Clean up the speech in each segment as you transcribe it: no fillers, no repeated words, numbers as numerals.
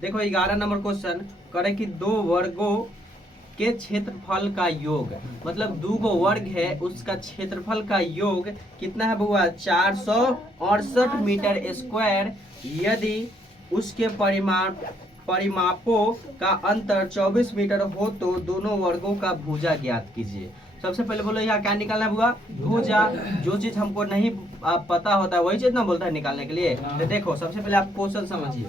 देखो 11 number question करे कि दो वर्गों के क्षेत्रफल का योग, मतलब दो गो वर्ग है उसका क्षेत्रफल का योग कितना है बुआ 468 मीटर स्क्वायर। यदि उसके परिमापों का अंतर 24 मीटर हो तो दोनों वर्गों का भुजा ज्ञात कीजिए। सबसे पहले बोलो यहाँ क्या निकालना है बुआ भुजा। जो चीज हमको नहीं पता होता है वही चीज ना बोलता है निकालने के लिए। तो देखो सबसे पहले आप क्वेश्चन समझिए।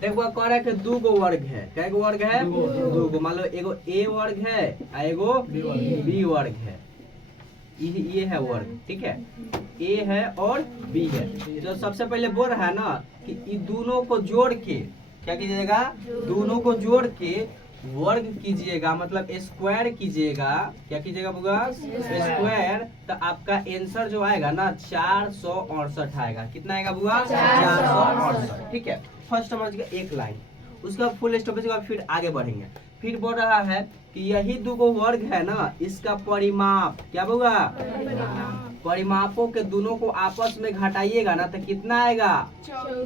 देखो कह रहा है कि दो गो वर्ग है, कै गो वर्ग है दो गो। मान लो एगो ए वर्ग है और एगो बी वर्ग है। ये है वर्ग, ठीक है, ए है और बी है। तो सबसे पहले बोल रहा है ना कि इन दोनों को जोड़ के क्या कीजिएगा, दोनों को जोड़ के वर्ग कीजिएगा, मतलब स्क्वायर कीजिएगा। क्या कीजिएगा बुआ स्क्वायर। तो आपका आंसर जो आएगा ना 468 आएगा। कितना आएगा बुआ 468, ठीक है। फर्स्ट नंबर का एक लाइन, उसका फुल स्टॉप के बाद फिर आगे बढ़ेंगे। फिर बोल रहा है कि यही दो गो वर्ग है ना, इसका परिमाप क्या होगा, परिमापों के दोनों को आपस में घटाइएगा ना तो कितना आएगा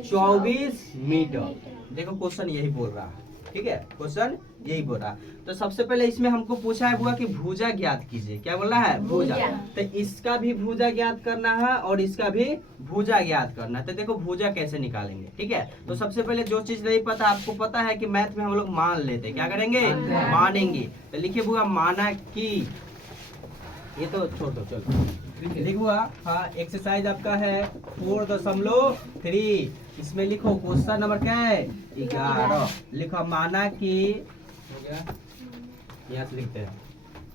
24 मीटर। देखो क्वेश्चन यही बोल रहा है, ठीक है, क्वेश्चन यही बोल रहा है। तो सबसे पहले इसमें हमको पूछा है हुआ कि भुजा ज्ञात कीजिए। क्या बोल रहा है भुजा। तो इसका भी भुजा ज्ञात करना है और इसका भी भुजा ज्ञात करना है। तो देखो भुजा कैसे निकालेंगे, ठीक है। तो सबसे पहले जो चीज नहीं पता, आपको पता है कि मैथ में हम लोग मान लेते हैं, क्या करेंगे मानेंगे। तो लिखिए बुआ माना कि, ये तो छोड़ दो चलो लिखो। हाँ एक्सरसाइज आपका है 4.3। इसमें लिखो क्वेश्चन नंबर क्या है 11। लिखो माना कि, यहाँ से लिखते हैं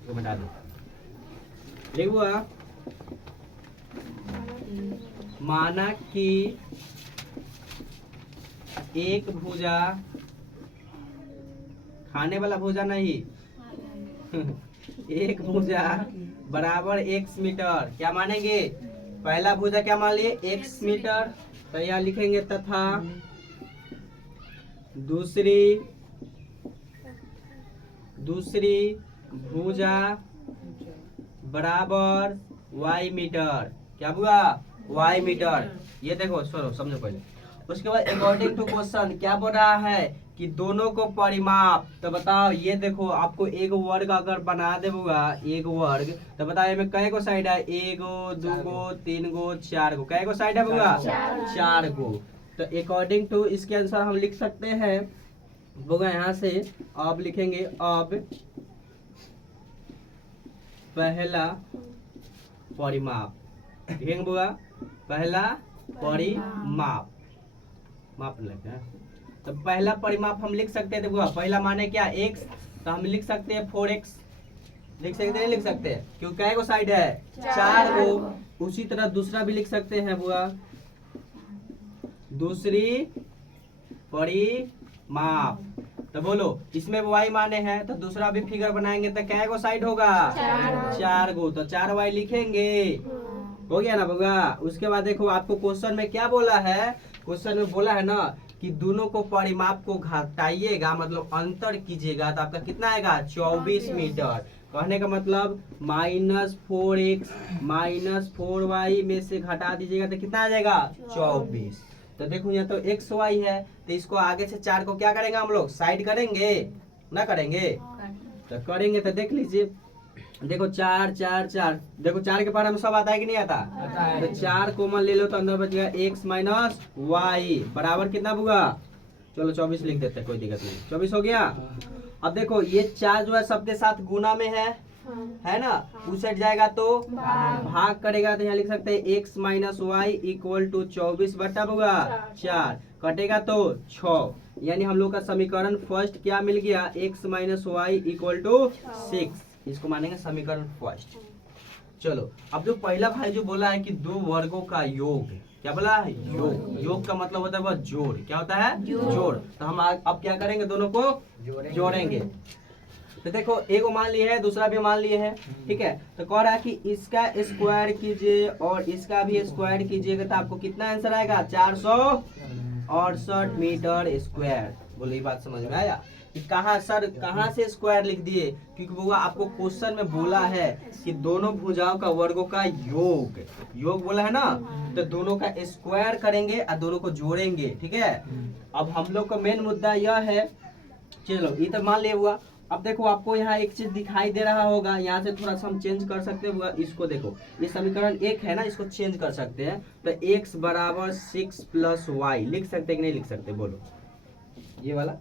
तो बता दो। लिखो माना कि एक भुजा, खाने वाला भुजा नहीं एक भुजा बराबर x मीटर। क्या मानेंगे, पहला भुजा क्या मान लिए x मीटर। तो यहाँ लिखेंगे तथा दूसरी भुजा बराबर y मीटर। क्या हुआ y मीटर। ये देखो छोड़ो समझो पहले। उसके बाद अकॉर्डिंग टू क्वेश्चन क्या बोल रहा है कि दोनों को परिमाप। तो बताओ ये देखो आपको एक वर्ग अगर बना देगा एक वर्ग, तो बताओ इसमें कै गो साइड है, एगो दूगो तीन गो चार गो, कै गो साइड है बुआ 4 गो। तो अकॉर्डिंग टू इसके अनुसार हम लिख सकते हैं बुआ, यहाँ से अब लिखेंगे अब पहला परिमाप। लिखेंगे बुआ पहला परिमाप, माप लेते हैं। तो पहला परिमाप हम लिख सकते हैं बुआ, पहला माने क्या x, तो हम लिख सकते हैं 4x। लिख सकते हैं, लिख सकते हैं क्योंकि कै गो साइड है 4 गो। उसी तरह दूसरा भी लिख सकते हैं बुआ, दूसरी परिमाप। तो बोलो इसमें y माने हैं तो दूसरा भी फिगर बनाएंगे तो कै गो साइड होगा 4 गो। तो 4y लिखेंगे, हो गया ना बुआ। उसके बाद देखो आपको क्वेश्चन में क्या बोला है, क्वेश्चन में बोला है ना कि दोनों को परिमाप को घटाइएगा, मतलब अंतर कीजिएगा। तो आपका कितना आएगा 24 मीटर। कहने का मतलब -4x -4y में से घटा दीजिएगा तो कितना आ जाएगा 24। तो देखो यहाँ तो x y है, तो इसको आगे से 4 को क्या करेंगे हम लोग साइड करेंगे ना करेंगे। तो करेंगे तो देख लीजिए, देखो 4 4 4, देखो 4 के पार में सब आता है कि नहीं आता, तो 4 कॉमन ले लो तो अंदर बचेगा x - y बराबर कितना होगा, चलो 24 लिख देते हैं कोई दिक्कत नहीं, 24 हो गया। अब देखो ये 4 जो है सबके साथ गुना में है ना, उस साइड जाएगा तो भाग करेगा। तो यहाँ लिख सकते हैं x - y इक्वल टू 24 बटा होगा 4, कटेगा तो 6। यानी हम लोग का समीकरण फर्स्ट क्या मिल गया, x - y इक्वल टू 6। इसको मानेंगे समीकरण फर्स्ट। चलो अब जो पहला भाई जो बोला है कि दो वर्गों का योग, क्या बोला है योग, योग का मतलब होता है वह जोड़। क्या होता है जोड़। तो हम अब क्या करेंगे, दोनों को जोड़ेंगे। तो देखो एक मान लिए है दूसरा भी मान लिए है, ठीक है। तो कह रहा है कि इसका स्क्वायर कीजिए और इसका भी स्क्वायर कीजिएगा तो आपको कितना आंसर आएगा 68 मीटर स्क्वायर। बोलो ये बात समझ में आया कि कहाँ सर कहाँ से स्क्वायर लिख दिए? क्योंकि वो आपको क्वेश्चन में बोला है कि दोनों भुजाओं का वर्गों का योग बोला है ना, तो दोनों का स्क्वायर करेंगे और दोनों को जोड़ेंगे। ठीक है, अब हम लोग का मेन मुद्दा यह है, चलो ये तो मान लिया हुआ। अब देखो आपको यहाँ एक चीज दिखाई दे रहा होगा, यहाँ से थोड़ा सा हम चेंज कर सकते हैं इसको। देखो ये समीकरण 1 है ना, इसको चेंज कर सकते हैं। तो x बराबर 6 + y लिख सकते हैं कि नहीं लिख सकते? बोलो ये वाला,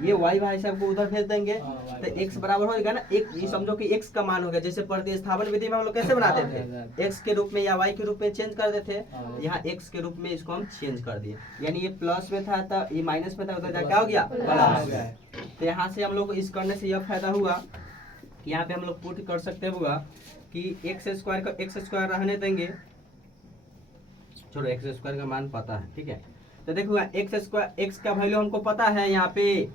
ये y भाई साहब को उधर भेज देंगे तो x बराबर हो जाएगा ना। एक ये समझो कि x का मान हो गया, जैसे प्रतिस्थापन विधि में हम लोग कैसे बनाते थे, x के रूप में या y के रूप में चेंज कर देते थे, यहाँ x के रूप में इसको हम चेंज कर दिए। यानी ये प्लस में था तो ये माइनस में था, उधर जाके क्या हो गया प्लस। तो यहाँ से हम लोग को इस करने से यह फायदा हुआ कि यहाँ पे हम लोग पुट कर सकते हुआ कि एक्स स्क्वायर का एक्स स्क्वायर रहने देंगे, चलो एक्स स्क्वायर का मान पता है। ठीक है, तो देखो एक्स स्क्वायर, एक्स का वैल्यू हमको पता है यहाँ पे,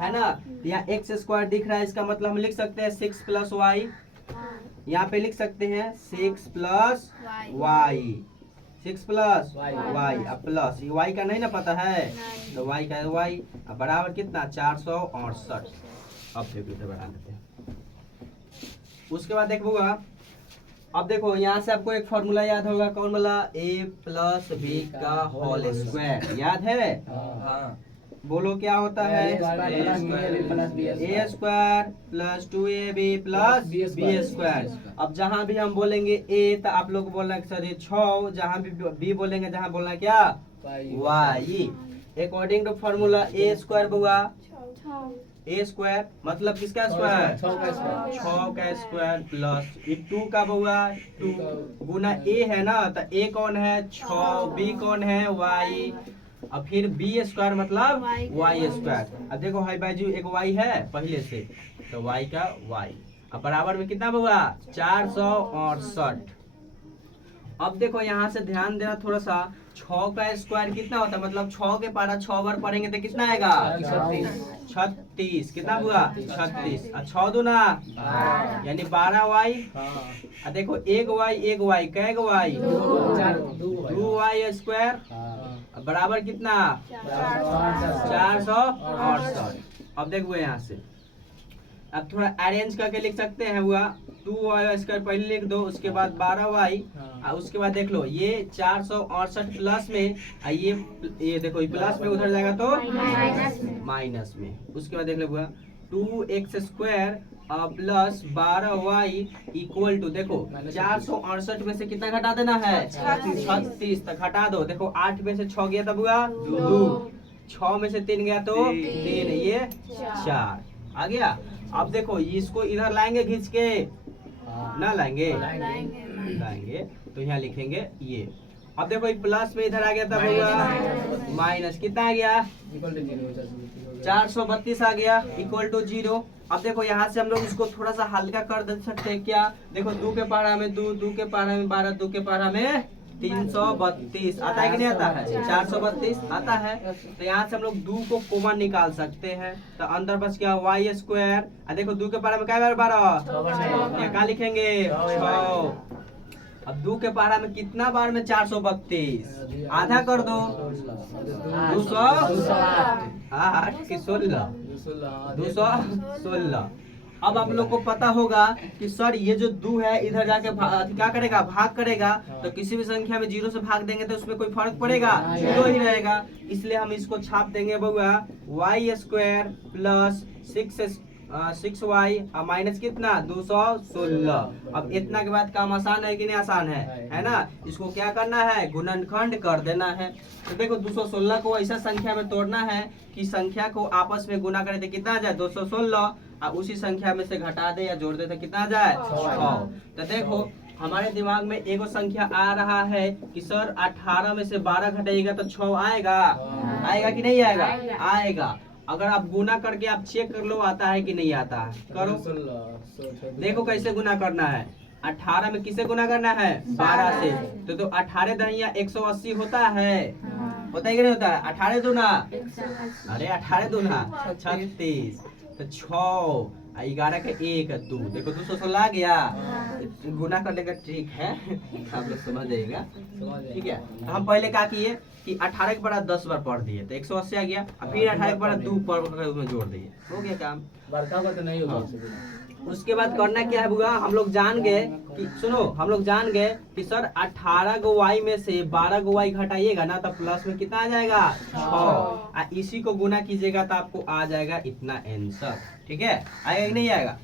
है ना। यहाँ एक्स स्क्वायर दिख रहा है, इसका मतलब हम लिख सकते हैं 6 + y। यहाँ पे लिख सकते हैं 6 + y, 6 + y। अब प्लस ये y का नहीं ना पता है, तो y का y बराबर कितना 468। अब देखो इधर बढ़ा देते हैं। उसके बाद देखोगा, अब देखो यहाँ से आपको एक फॉर्मूला याद होगा, कौन वाला? a + b का होल स्क्वायर याद है? बोलो क्या होता है? a square + 2ab + b square. अब जहाँ भी हम बोलेंगे a तो आप लोग बोलना है सर 6, जहाँ भी b बोलेंगे, जहाँ बोलना क्या y। According to formula a square हुआ a स्क्वायर मतलब किसका स्क्वायर? 6 का स्क्वायर प्लस 2 का हुआ 2 गुना a है ना, तो a कौन है 6, b कौन है y, और फिर b स्क्वायर मतलब y स्क्वायर। अब देखो हाई बाजू एक y है पहले से, तो y का y अब बराबर में कितना हुआ 468। अब देखो यहाँ से ध्यान देना थोड़ा सा, 6 का स्क्वायर कितना होता है, मतलब 6 के पारा 6 बार पढ़ेंगे तो कितना आएगा 36। कितना हुआ 36, और 6 दूना यानी 12y। और देखो एक y कै गो y 2y स्क्वायर बराबर कितना 468। अब देखो यहाँ से अब थोड़ा अरेंज करके लिख सकते हैं, हुआ 2y स्क्वायर पहले लिख दो, उसके बाद 12y, और उसके बाद देख लो ये 468 प्लस में, ये देखो प्लस में उधर जाएगा तो माइनस में। उसके बाद देख लो हुआ 2x square plus 12y equal to, देखो 468 में से कितना घटा देना है 36, तक घटा दो। देखो 8 में से 6 गया तब हुआ 2, 6 में से 3 गया तो 3, ये 4 आ गया। अब देखो इसको इधर लाएंगे खींच के, ना लाएंगे तो यहाँ लिखेंगे ये। अब देखो ये प्लस में इधर आ गया तब हुआ माइनस, कितना आ गया 432 आ गया इक्वल टू 0। अब देखो यहाँ से हम लोग इसको थोड़ा सा हल्का कर दे सकते हैं क्या, देखो 2 के पारा में 2, 2 के पारा में 12, 2 के पारा में 332 आता है कि नहीं आता है 432 आता है। तो यहाँ से हम लोग 2 को कॉमन निकाल सकते हैं, तो अंदर बच गया y स्क्वायर। देखो 2 के पारा में क्या 12, क्या लिखेंगे 6। अब 2 के पारा में कितना बार में 432, आधा कर दो 208 की 216। अब आप लोग को पता होगा कि सर ये जो 2 है इधर जाके क्या करेगा भाग करेगा, तो किसी भी संख्या में 0 से भाग देंगे तो उसमें कोई फर्क पड़ेगा 0 ही रहेगा, इसलिए हम इसको छाप देंगे बउआ y square plus 6y minus कितना 216। अब इतना के बाद काम आसान है कि नहीं आसान है ना। इसको क्या करना है गुणनखंड कर देना है। तो देखो 216 को ऐसा संख्या में तोड़ना है कि संख्या को आपस में गुना करें तो कितना आ जाए 216, और उसी संख्या में से घटा दे या जोड़ दे तो कितना आ जाए 6। तो देखो हमारे दिमाग में एगो संख्या आ रहा है कि सर 18 में से 12 घटाइएगा तो 6 आएगा, आएगा कि नहीं आएगा, आएगा। अगर आप गुना करके आप चेक कर लो आता है कि नहीं आता है, करो देखो कैसे गुना करना है। 18 में किसे गुना करना है 12 से, तो 18 दहिया 180 होता है, होता है कि नहीं होता है। 18 दूना, अरे 18 दूना 36, तो 6 11 का 1 2, देखो 216 गया। गुना करने का ट्रिक है, आप लोग समझ जाइएगा। ठीक है, तो हम पहले क्या किए कि 18 के बड़ा 10 बार पढ़ दिए तो 180 आ गया, और फिर 18 के बड़ा 2 पढ़ कर उसमें जोड़ दिए, हो गया काम। बड़का का तो नहीं होगा। उसके बाद करना क्या है बुआ, हम लोग जान गए कि सुनो, हम लोग जान गए कि सर 18 गो वाई में से 12 गो वाई घटाइएगा ना तो प्लस में कितना आ जाएगा 6, इसी को गुना कीजिएगा तो आपको आ जाएगा इतना आंसर। ठीक है, आएगा कि नहीं आएगा?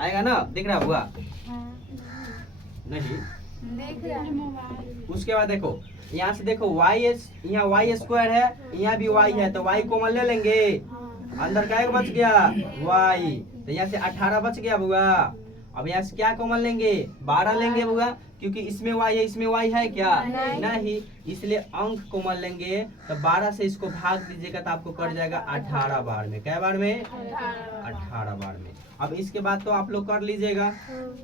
आएगा ना, दिख रहा है बुआ? नहीं देख रहा है। उसके बाद देखो यहाँ से देखो वाई, यहाँ वाई स्क्वायर है, यहाँ भी वाई है, तो वाई कॉमन ले लेंगे, अंदर क्या बच गया वाई, तो यहाँ से 18 बच गया बुआ। अब यहाँ से क्या कॉमन लेंगे 12 लेंगे बुआ, क्योंकि इसमें वाई है इसमें वाई है क्या नहीं, इसलिए अंक कॉमन लेंगे, तो 12 से इसको भाग दीजिएगा तो आपको कट जाएगा 18 बार में। क्या बार में? 18 बार में। अब इसके बाद तो आप लोग कर लीजिएगा,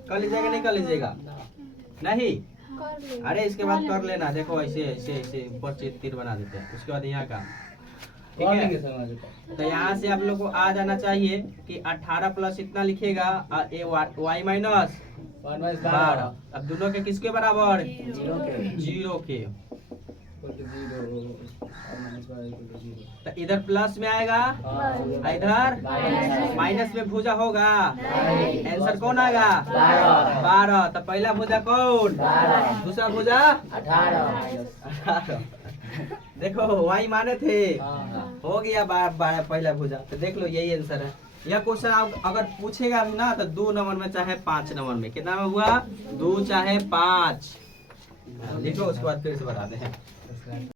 कर लीजिएगा नहीं कर लीजिएगा नहीं? अरे इसके बाद कर लेना, देखो ऐसे ऐसे ऐसे ऊपर तीर बना देते हैं। उसके बाद यहाँ का ठीक है, तो यहाँ से आप लोग को आ जाना चाहिए कि 18 प्लस इतना लिखेगा वाई माइनस 12। अब दोनों के किसके बराबर? 0 के। तो इधर प्लस में आएगा, इधर माइनस में भुजा होगा, आंसर कौन आएगा 12। तो पहला भुजा कौन, दूसरा भुजा 18। देखो वाई माने थे, हो गया 12 पहला भुजा। तो देख लो यही आंसर है। यह क्वेश्चन अगर पूछेगा भी ना तो 2 नंबर में चाहे 5 नंबर में, कितना में हुआ 2 चाहे 5 लिखो, उसके बाद फिर से बताते हैं।